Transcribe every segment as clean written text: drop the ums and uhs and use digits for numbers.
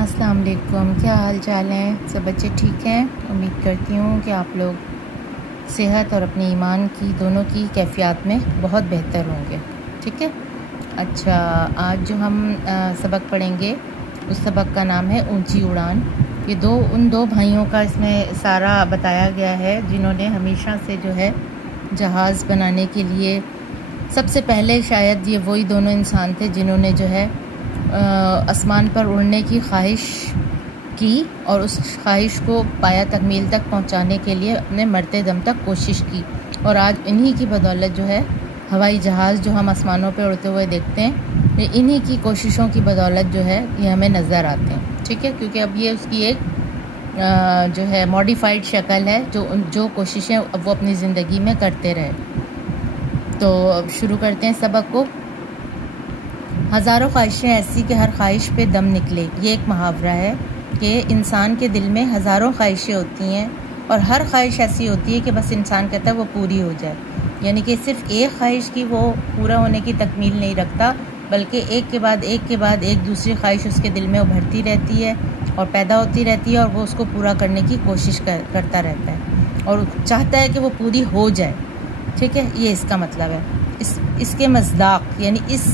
السلام علیکم، کیا حال چال ہیں؟ سب بچے ٹھیک ہیں؟ امید کرتی ہوں کہ آپ لوگ صحت اور اپنے ایمان کی دونوں کی کیفیات میں بہت بہتر ہوں گے. ٹھیک ہے. اچھا، آج جو ہم سبق پڑھیں گے اس سبق کا نام ہے اونچی اڑان. یہ ان دو بھائیوں کا اس میں سارا بتایا گیا ہے جنہوں نے ہمیشہ سے جو ہے جہاز بنانے کے لیے سب سے پہلے شاید یہ وہی دونوں انسان تھے جنہوں نے جو ہے آسمان پر اڑنے کی خواہش کی اور اس خواہش کو پایا تکمیل تک پہنچانے کے لیے اپنے مرتے دم تک کوشش کی. اور آج انہی کی بدولت جو ہے ہوائی جہاز جو ہم آسمانوں پہ اڑتے ہوئے دیکھتے ہیں، یہ انہی کی کوششوں کی بدولت جو ہے یہ ہمیں نظر آتے ہیں. ٹھیک ہے. کیونکہ اب یہ اس کی ایک جو ہے ماڈیفائڈ شکل ہے جو کوششیں وہ اپنی زندگی میں کرتے رہے. تو اب شروع کرتے ہیں سبق کو. ہزاروں خواہشیں ایسی کہ ہر خواہش پہ دم نکلے. یہ ایک محاورہ ہے کہ انسان کے دل میں ہزاروں خواہشیں ہوتی ہیں اور ہر خواہش ایسی ہوتی ہے کہ بس انسان کہتا ہے وہ پوری ہو جائے. یعنی کہ صرف ایک خواہش کی وہ پورا ہونے کی تکمیل نہیں رکھتا، بلکہ ایک کے بعد ایک دوسری خواہش اس کے دل میں ابھرتی رہتی ہے اور پیدا ہوتی رہتی ہے اور وہ اس کو پورا کرنے کی کوشش کرتا رہتا ہے اور چاہتا ہے کہ وہ پوری ہو جائے. ٹھیک ہے. یہ اس کا مطلب ہے. اس کے مصداق یعنی اس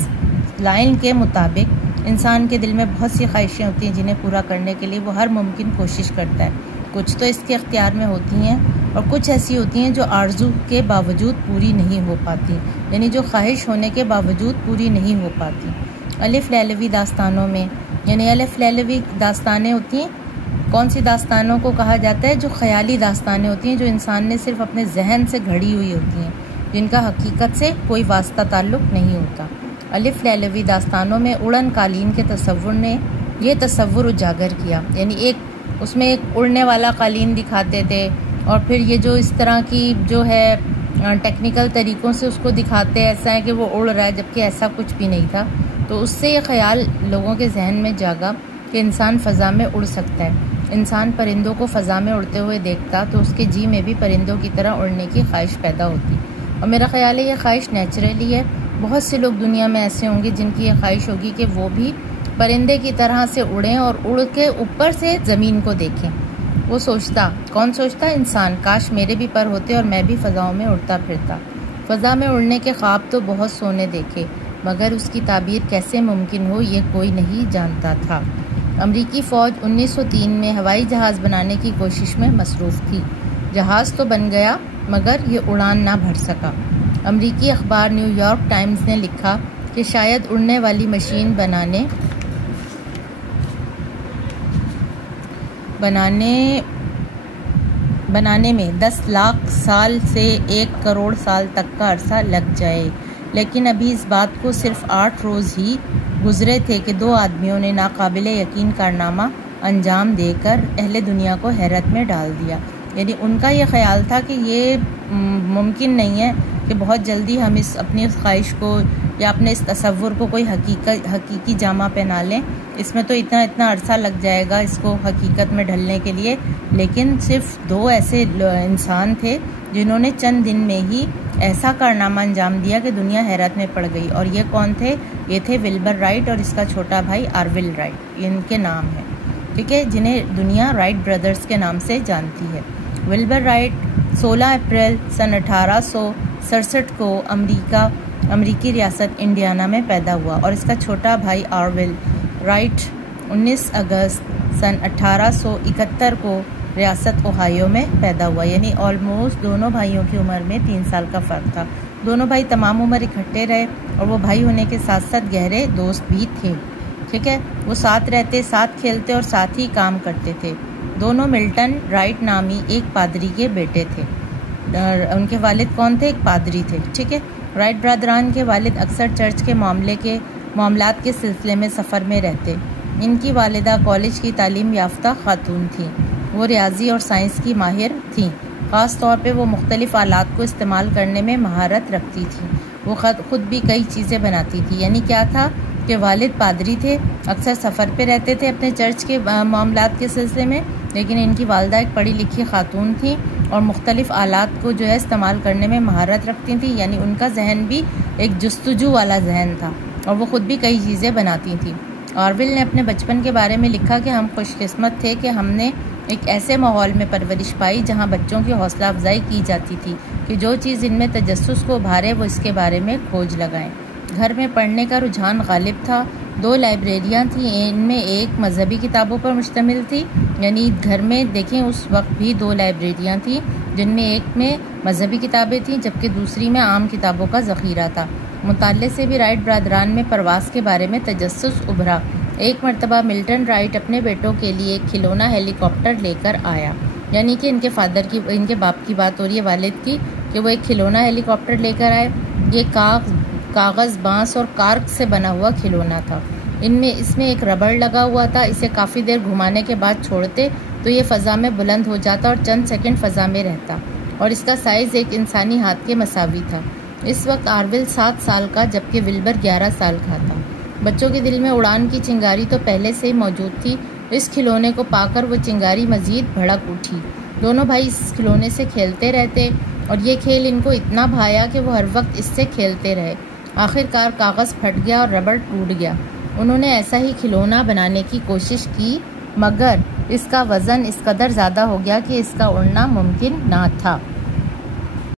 لائن کے مطابق انسان کے دل میں بہت سی خواہشیں ہوتی ہیں جنہیں پورا کرنے کے لیے وہ ہر ممکن کوشش کرتا ہے. کچھ تو اس کے اختیار میں ہوتی ہیں اور کچھ ایسی ہوتی ہیں جو آرزو کے باوجود پوری نہیں ہو پاتی، یعنی جو خواہش ہونے کے باوجود پوری نہیں ہو پاتی. الف لیلوی داستانوں میں یعنی الف لیلوی داستانیں ہوتی ہیں. کون سی داستانوں کو کہا جاتا ہے؟ جو خیالی داستانیں ہوتی ہیں، جو انسان نے صرف اپنے ذہن سے گھڑی ہوئی ہوتی ہیں، جن کا حقیقت سے کوئی واسطہ تعلق نہیں ہوتا. الف لیلوی داستانوں میں اڑن قالین کے تصور نے یہ تصور اجاگر کیا. یعنی اس میں ایک اڑنے والا قالین دکھاتے تھے اور پھر یہ جو اس طرح کی جو ہے ٹیکنیکل طریقوں سے اس کو دکھاتے ایسا ہے کہ وہ اڑ رہا ہے، جبکہ ایسا کچھ بھی نہیں تھا. تو اس سے یہ خیال لوگوں کے ذہن میں جاگا کہ انسان فضا میں اڑ سکتا ہے. انسان پرندوں کو فضا میں اڑتے ہوئے دیکھتا تو اس کے جی میں بھی پرندوں کی طرح اڑنے کی خواہش پیدا ہوتی. اور میرا خیال ہے یہ خواہش نیچرلی ہے. بہت سے لوگ دنیا میں ایسے ہوں گے جن کی یہ خواہش ہوگی کہ وہ بھی پرندے کی طرح سے اڑیں اور اڑ کے اوپر سے زمین کو دیکھیں. وہ کون سوچتا؟ انسان. کاش میرے بھی پر ہوتے اور میں بھی فضاؤں میں اڑتا پھرتا. فضا میں اڑنے کے خواب تو بہت سونے دیکھے، مگر اس کی تعبیر کیسے ممکن ہو یہ کوئی نہیں جانتا تھا. امریکی فوج 1903 میں ہوائی جہاز بنانے کی کوشش میں مصروف تھی. جہاز تو بن گیا مگر یہ اڑان نہ بھر سکا. امریکی اخبار نیو یارک ٹائمز نے لکھا کہ شاید اڑنے والی مشین بنانے میں 10 لاکھ سال سے 1 کروڑ سال تک کا عرصہ لگ جائے. لیکن ابھی اس بات کو صرف 8 روز ہی گزرے تھے کہ 2 آدمیوں نے ناقابل یقین کارنامہ انجام دے کر اہل دنیا کو حیرت میں ڈال دیا. یعنی ان کا یہ خیال تھا کہ یہ ممکن نہیں ہے کہ بہت جلدی ہم اپنی اس خواہش کو یا اپنے اس تصور کو کوئی حقیقی جامہ پہنا لیں. اس میں تو اتنا عرصہ لگ جائے گا اس کو حقیقت میں ڈھلنے کے لیے. لیکن صرف 2 ایسے انسان تھے جنہوں نے چند دن میں ہی ایسا کارنامہ انجام دیا کہ دنیا حیرت میں پڑ گئی. اور یہ کون تھے؟ یہ تھے ولبر رائٹ اور اس کا چھوٹا بھائی آرول رائٹ. ان کے نام ہیں. ٹھیک ہے. جنہیں دنیا رائٹ برادرز کے نام سے جانتی ہے. ولبر رائٹ 16 اپریل سن 1867 کو امریکی ریاست انڈیانا میں پیدا ہوا اور اس کا چھوٹا بھائی آرول رائٹ 19 اگست سن 1871 کو ریاست اوہایو میں پیدا ہوا. یعنی آلموسٹ دونوں بھائیوں کی عمر میں 3 سال کا فرق تھا. دونوں بھائی تمام عمر اکٹھے رہے اور وہ بھائی ہونے کے ساتھ ساتھ گہرے دوست بھی تھے. ٹھیک ہے. وہ ساتھ رہتے، ساتھ کھیلتے اور ساتھ ہی کام کرتے تھے. دونوں ملٹن رائٹ نامی ایک پادری کے بیٹے تھے. ان کے والد کون تھے؟ ایک پادری تھے. ٹھیک ہے. رائٹ برادران کے والد اکثر چرچ کے معاملات کے سلسلے میں سفر میں رہتے. ان کی والدہ کالج کی تعلیم یافتہ خاتون تھیں. وہ ریاضی اور سائنس کی ماہر تھیں. خاص طور پہ وہ مختلف آلات کو استعمال کرنے میں مہارت رکھتی تھیں. وہ خود بھی کئی چیزیں بناتی تھی. یعنی کیا تھا کہ والد پادری تھے، اکثر سفر پہ رہتے تھے اپنے چرچ کے معاملات کے سلسلے میں، لیکن ان کی والدہ ایک پڑھی لکھی خاتون تھیں اور مختلف آلات کو جو ہے استعمال کرنے میں مہارت رکھتی تھیں. یعنی ان کا ذہن بھی ایک جستجو والا ذہن تھا اور وہ خود بھی کئی چیزیں بناتی تھیں. آرویل نے اپنے بچپن کے بارے میں لکھا کہ ہم خوش قسمت تھے کہ ہم نے ایک ایسے ماحول میں پرورش پائی جہاں بچوں کی حوصلہ افزائی کی جاتی تھی کہ جو چیز ان میں تجسس کو ابھارے وہ اس کے بارے میں کھوج لگائیں۔ گھر میں پڑھنے کا رجحان غالب تھا۔ 2 لائبریریاں تھیں، ان میں ایک مذہبی کتابوں پر مشتمل تھی، یعنی گھر میں دیکھیں اس وقت بھی 2 لائبریریاں تھیں جن میں ایک میں مذہبی کتابیں تھیں جبکہ دوسری میں عام کتابوں کا ذخیرہ تھا۔ مطالعے سے بھی رائٹ برادران میں پرواز کے بارے میں تجسس ابھرا۔ ایک مرتبہ ملٹن رائٹ اپنے بیٹوں کے لیے ایک کھلونا ہیلی کاپٹر لے کر آیا، یعنی کہ ان کے باپ کی بات ہو رہی ہے، والد کی، کہ وہ ایک کھلونا ہیلی کاپٹر لے کر آئے۔ یہ کاغذ، بانس اور کارک سے بنا ہوا کھلونا تھا۔ اس میں ایک ربڑ لگا ہوا تھا۔ اسے کافی دیر گھمانے کے بعد چھوڑتے تو یہ فضا میں بلند ہو جاتا اور چند سیکنڈ فضا میں رہتا، اور اس کا سائز ایک انسانی ہاتھ کے مساوی تھا۔ اس وقت آرویل 7 سال کا جبکہ ولبر 11 سال کا تھا۔ بچوں کے دل میں اڑان کی چنگاری تو پہلے سے ہی موجود تھی۔ اس کھلونے کو پا کر وہ چنگاری مزید بھڑک اٹھی۔ دونوں بھائی اس کھلونے سے کھیلتے رہتے اور یہ کھیل ان کو اتنا بھایا کہ وہ ہر وقت اس سے کھیلتے رہے۔ آخر کار کاغذ پھٹ گیا اور ربڑ ٹوٹ گیا۔ انہوں نے ایسا ہی کھلونا بنانے کی کوشش کی مگر اس کا وزن اس قدر زیادہ ہو گیا کہ اس کا اڑنا ممکن نہ تھا۔